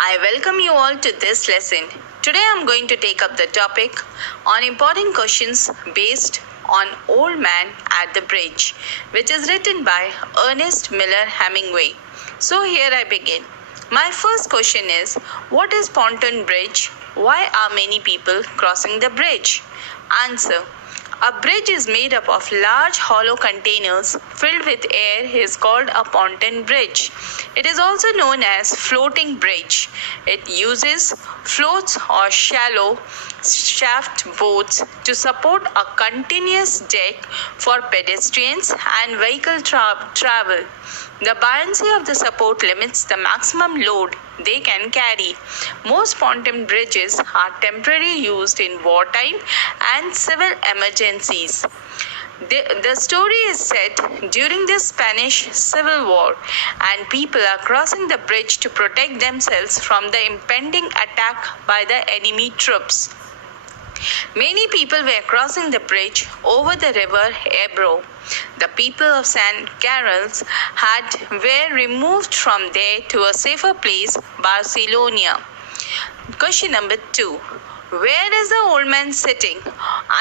I welcome you all to this lesson. Today I am going to take up the topic on important questions based on Old Man at the Bridge, which is written by Ernest Hemingway. So here I begin. My first question is, what is pontoon bridge? Why are many people crossing the bridge? Answer. A bridge is made up of large hollow containers filled with air is called a pontoon bridge. It is also known as floating bridge. It uses floats or shallow shaft boats to support a continuous deck for pedestrians and vehicle travel. The buoyancy of the support limits the maximum load they can carry. Most pontoon bridges are temporarily used in wartime and civil emergencies. The story is set during the Spanish Civil War, and people are crossing the bridge to protect themselves from the impending attack by the enemy troops. Many people were crossing the bridge over the river Ebro. The people of St. Carol's were removed from there to a safer place, Barcelona. Question number 2. Where is the old man sitting?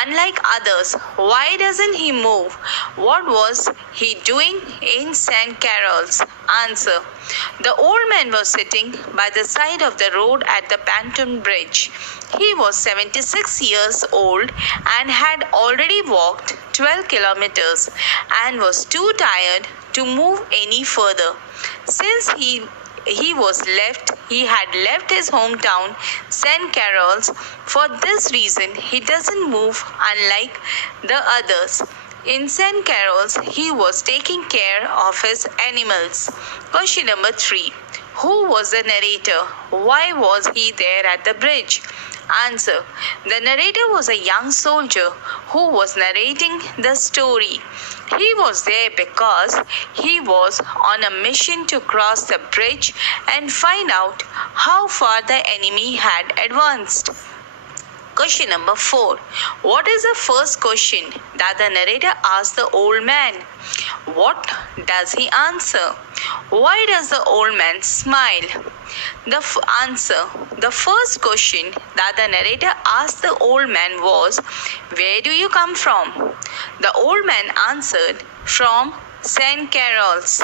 Unlike others, why doesn't he move? What was he doing in St. Carol's? Answer. The old man was sitting by the side of the road at the pontoon bridge. He was 76 years old and had already walked 12 kilometers and was too tired to move any further. Since he had left his hometown, St. Carol's. For this reason, he doesn't move unlike the others. In St. Carol's, he was taking care of his animals. Question number 3. Who was the narrator? Why was he there at the bridge? Answer. The narrator was a young soldier who was narrating the story. He was there because he was on a mission to cross the bridge and find out how far the enemy had advanced. Question number 4. What is the first question that the narrator asked the old man? What does he answer? Why does the old man smile? The answer. The first question that the narrator asked the old man was, where do you come from? The old man answered, from St. Carol's.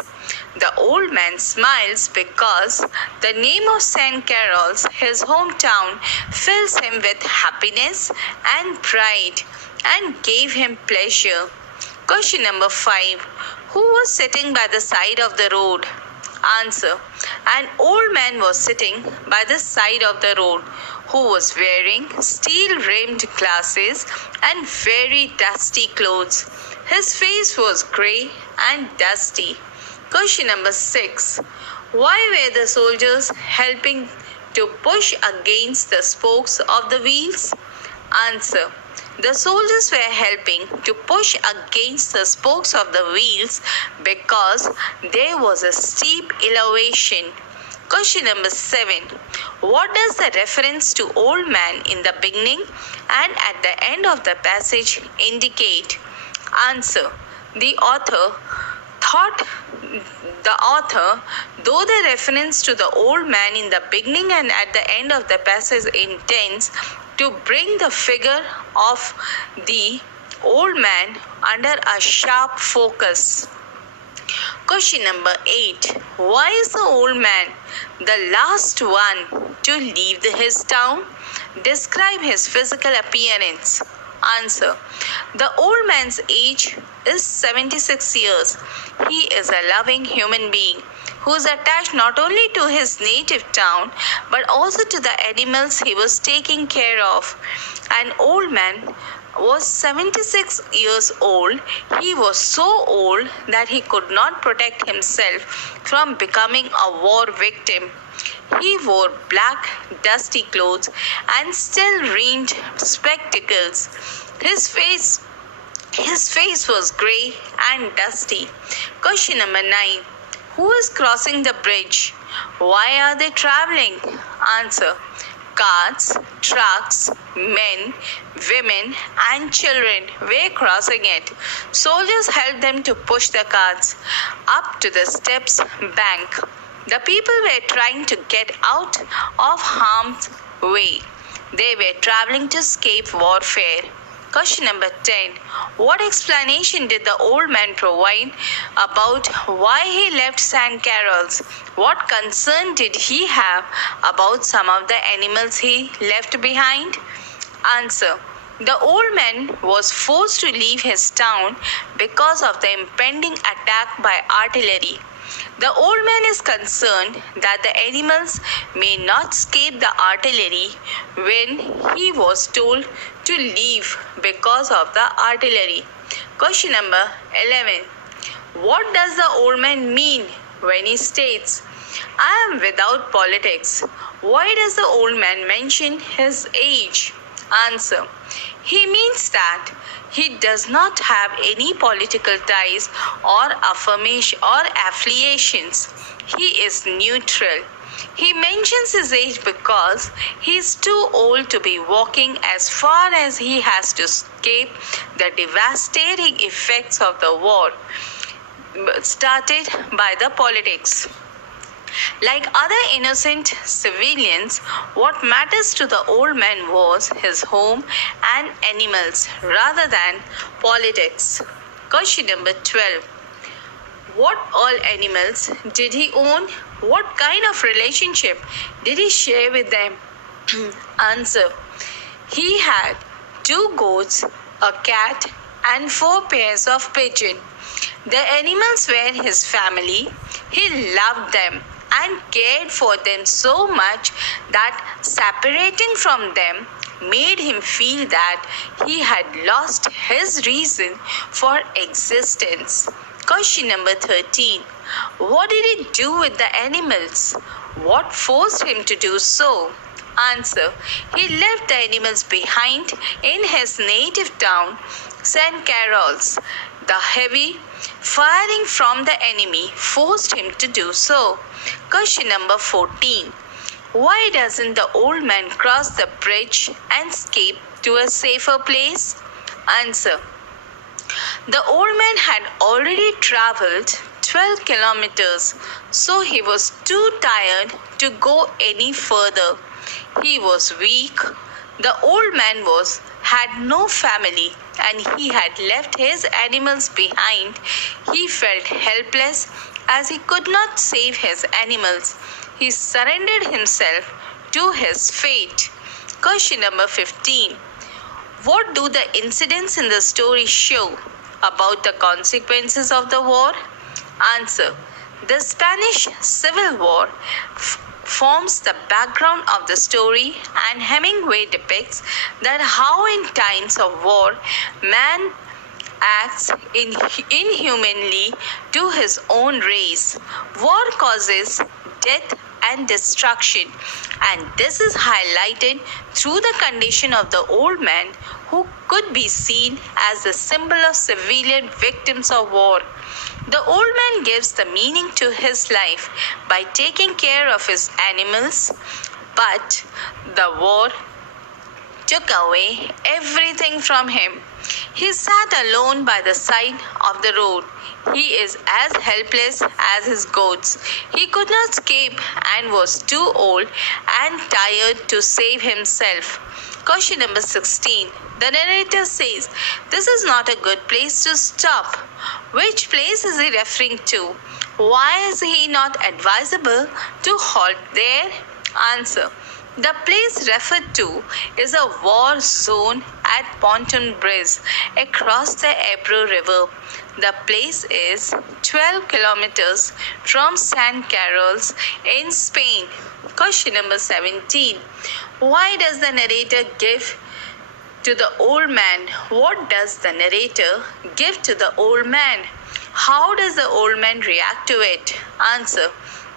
The old man smiles because the name of St. Carol's, his hometown, fills him with happiness and pride and gave him pleasure. Question number 5. Who was sitting by the side of the road? Answer. An old man was sitting by the side of the road who was wearing steel-rimmed glasses and very dusty clothes. His face was grey and dusty. Question number 6. Why were the soldiers helping to push against the spokes of the wheels? Answer. The soldiers were helping to push against the spokes of the wheels because there was a steep elevation. Question number 7. What does the reference to old man in the beginning and at the end of the passage indicate? Answer. The author, though the reference to the old man in the beginning and at the end of the passage intends to bring the figure of the old man under a sharp focus. Question number 8. Why is the old man the last one to leave his town? Describe his physical appearance. Answer. The old man's age is 76 years. He is a loving human being who is attached not only to his native town but also to the animals he was taking care of. An old man was 76 years old. He was so old that he could not protect himself from becoming a war victim. He wore black, dusty clothes and steel-rimmed spectacles. His face was grey and dusty. Question number 9. Who is crossing the bridge? Why are they traveling? Answer. Carts, trucks, men, women, and children were crossing it. Soldiers helped them to push the carts up to the steps bank. The people were trying to get out of harm's way. They were traveling to escape warfare. Question number 10. What explanation did the old man provide about why he left St. Carol's? What concern did he have about some of the animals he left behind? Answer. The old man was forced to leave his town because of the impending attack by artillery. The old man is concerned that the animals may not escape the artillery when he was told to leave because of the artillery. Question number 11. What does the old man mean when he states, "I am without politics"? Why does the old man mention his age? Answer. He means that he does not have any political ties or affiliations. He is neutral. He mentions his age because he is too old to be walking as far as he has to escape the devastating effects of the war started by the politics. Like other innocent civilians, what matters to the old man was his home and animals rather than politics. Question number 12. What all animals did he own? What kind of relationship did he share with them? Answer. He had 2 goats, a cat, and 4 pairs of pigeons. The animals were his family. He loved them and cared for them so much that separating from them made him feel that he had lost his reason for existence. Question number 13. What did he do with the animals? What forced him to do so? Answer. He left the animals behind in his native town, St. Carol's. The heavy firing from the enemy forced him to do so. Question number 14. Why doesn't the old man cross the bridge and escape to a safer place? Answer. The old man had already traveled 12 kilometers, so he was too tired to go any further. He was weak. The old man had no family and he had left his animals behind. He felt helpless as he could not save his animals. He surrendered himself to his fate. Question number 15. What do the incidents in the story show about the consequences of the war? Answer. The Spanish Civil War forms the background of the story, and Hemingway depicts that how in times of war man acts inhumanly to his own race. War causes death and destruction, and this is highlighted through the condition of the old man, who could be seen as the symbol of civilian victims of war. The old man gives the meaning to his life by taking care of his animals, but the war took away everything from him. He sat alone by the side of the road. He is as helpless as his goats. He could not escape and was too old and tired to save himself. Question number 16. The narrator says, "This is not a good place to stop." Which place is he referring to? Why is he not advisable to halt there? Answer. The place referred to is a war zone at Pontoon Bridge across the Ebro River. The place is 12 kilometers from St. Carol's in Spain. Question number 17. Why does the narrator give to the old man? What does the narrator give to the old man? How does the old man react to it? Answer.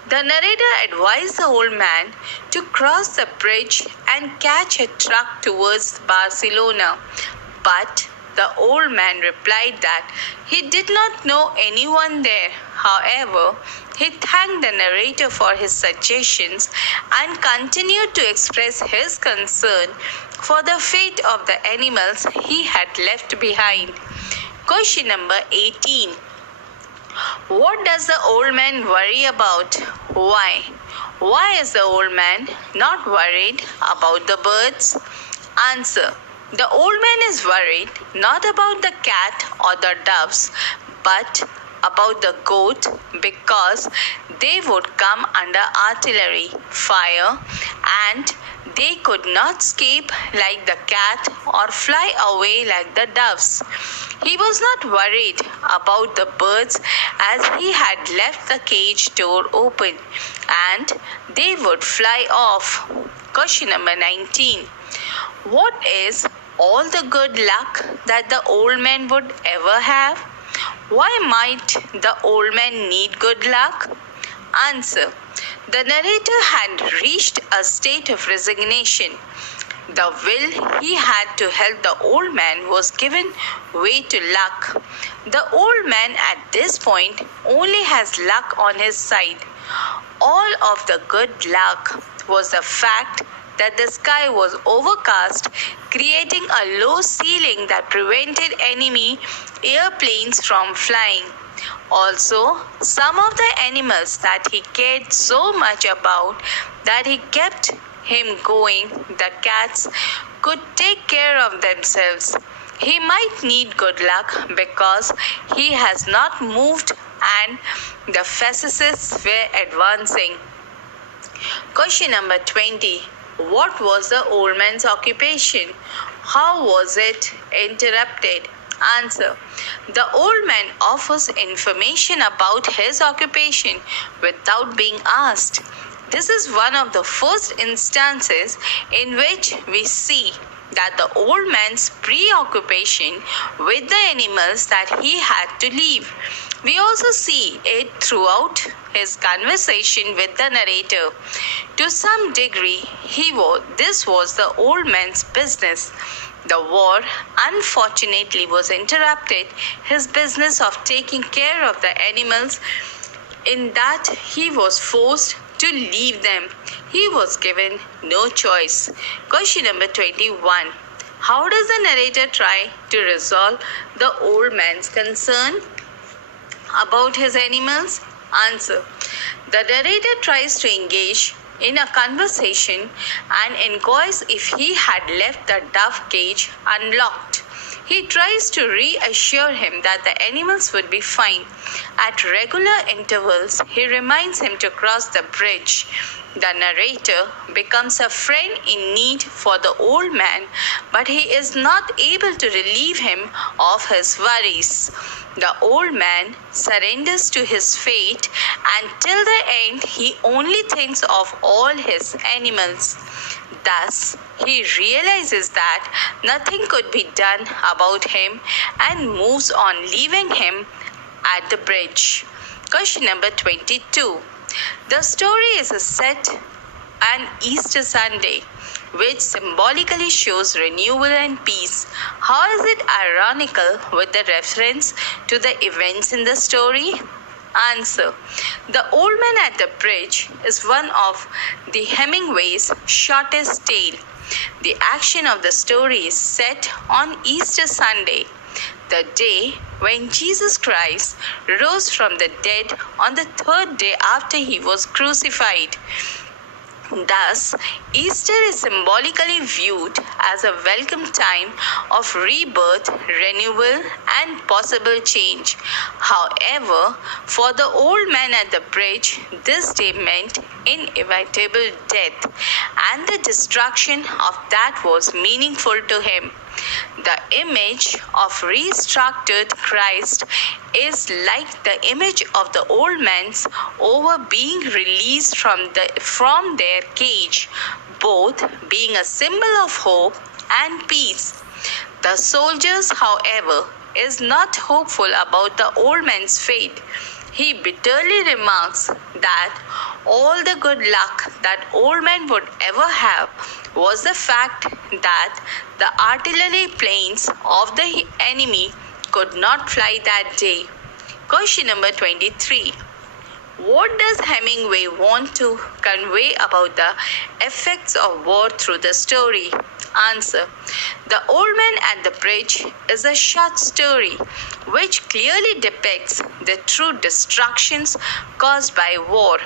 The narrator advised the old man to cross the bridge and catch a truck towards Barcelona. But the old man replied that he did not know anyone there. However, he thanked the narrator for his suggestions and continued to express his concern for the fate of the animals he had left behind. Question number 18. What does the old man worry about? Why? Why is the old man not worried about the birds? Answer. The old man is worried not about the cat or the doves, but about the goat, because they would come under artillery fire and they could not escape like the cat or fly away like the doves. He was not worried about the birds, as he had left the cage door open and they would fly off. Question number 19. What is all the good luck that the old man would ever have? Why might the old man need good luck? Answer. The narrator had reached a state of resignation. The will he had to help the old man was given way to luck. The old man at this point only has luck on his side. All of the good luck was the fact that the sky was overcast, creating a low ceiling that prevented enemy airplanes from flying. Also, some of the animals that he cared so much about that he kept him going, the cats, could take care of themselves. He might need good luck because he has not moved and the fascists were advancing. Question number 20. What was the old man's occupation? How was it interrupted? Answer. The old man offers information about his occupation without being asked. This is one of the first instances in which we see that the old man's preoccupation with the animals that he had to leave. We also see it throughout his conversation with the narrator. To some degree, this was the old man's business. The war, unfortunately, was interrupted. His business of taking care of the animals, in that he was forced to leave them. He was given no choice. Question number 21. How does the narrator try to resolve the old man's concern about his animals? Answer. The narrator tries to engage in a conversation and inquires if he had left the dove cage unlocked. He tries to reassure him that the animals would be fine. At regular intervals, he reminds him to cross the bridge. The narrator becomes a friend in need for the old man, but he is not able to relieve him of his worries. The old man surrenders to his fate, and till the end he only thinks of all his animals. Thus, he realizes that nothing could be done about him and moves on, leaving him at the bridge. Question number 22. The story is set on Easter Sunday, which symbolically shows renewal and peace. How is it ironical with the reference to the events in the story? Answer. The Old Man at the Bridge is one of the Hemingway's shortest tale. The action of the story is set on Easter Sunday, the day when Jesus Christ rose from the dead on the third day after he was crucified. Thus, Easter is symbolically viewed as a welcome time of rebirth, renewal, and possible change. However, for the old man at the bridge, this day meant inevitable death, and the destruction of that was meaningful to him. The image of restructured Christ is like the image of the old man's over being released from their cage, both being a symbol of hope and peace. The soldiers, however, is not hopeful about the old man's fate. He bitterly remarks that all the good luck that old man would ever have was the fact that the artillery planes of the enemy could not fly that day. Question number 23. What does Hemingway want to convey about the effects of war through the story? Answer. The Old Man at the Bridge is a short story which clearly depicts the true destructions caused by war.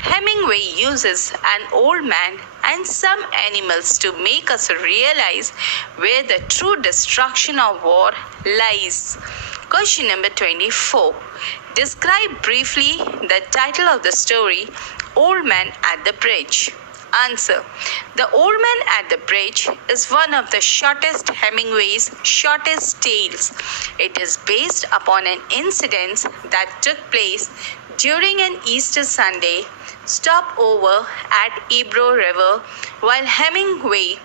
Hemingway uses an old man and some animals to make us realize where the true destruction of war lies. Question number 24. Describe briefly the title of the story, Old Man at the Bridge. Answer. The Old Man at the Bridge is one of the shortest Hemingway's shortest tales. It is based upon an incident that took place during an Easter Sunday stopover at Ebro River while Hemingway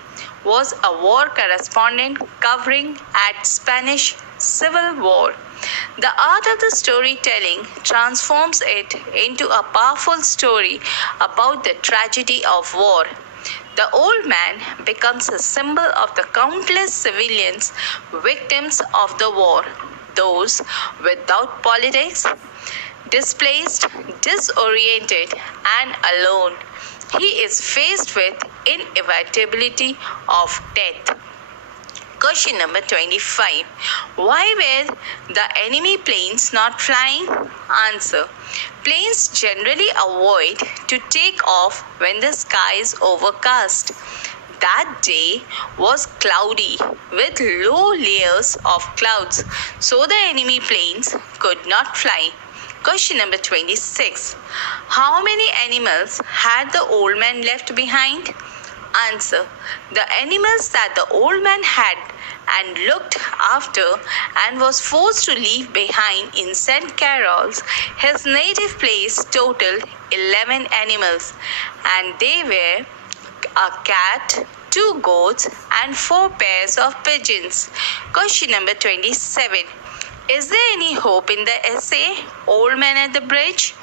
was a war correspondent covering at Spanish Civil War. The art of the storytelling transforms it into a powerful story about the tragedy of war. The old man becomes a symbol of the countless civilians victims of the war, those without politics, displaced, disoriented, and alone. He is faced with inevitability of death. Question number 25. Why were the enemy planes not flying? Answer. Planes generally avoid to take off when the sky is overcast. That day was cloudy with low layers of clouds, so the enemy planes could not fly. Question number 26. How many animals had the old man left behind? Answer. The animals that the old man had and looked after and was forced to leave behind in St. Carol's, his native place, totaled 11 animals, and they were a cat, 2 goats, and 4 pairs of pigeons. Question number 27. Is there any hope in the essay, Old Man at the Bridge?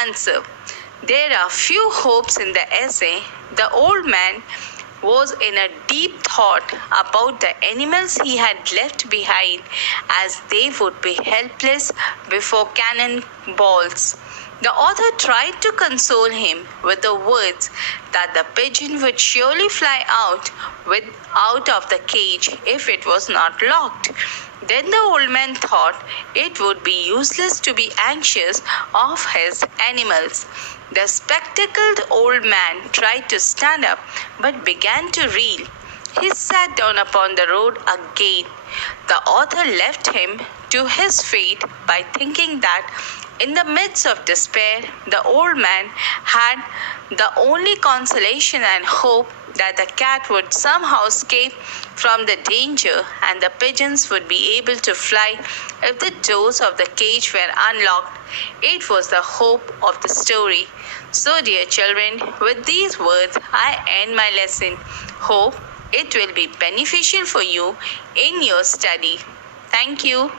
Answer. There are few hopes in the essay. The old man was in a deep thought about the animals he had left behind, as they would be helpless before cannon balls. The author tried to console him with the words that the pigeon would surely fly out of the cage if it was not locked. Then the old man thought it would be useless to be anxious of his animals. The spectacled old man tried to stand up but began to reel. He sat down upon the road again. The author left him to his fate by thinking that in the midst of despair, the old man had the only consolation and hope that the cat would somehow escape from the danger and the pigeons would be able to fly if the doors of the cage were unlocked. It was the hope of the story. So, dear children, with these words, I end my lesson. Hope it will be beneficial for you in your study. Thank you.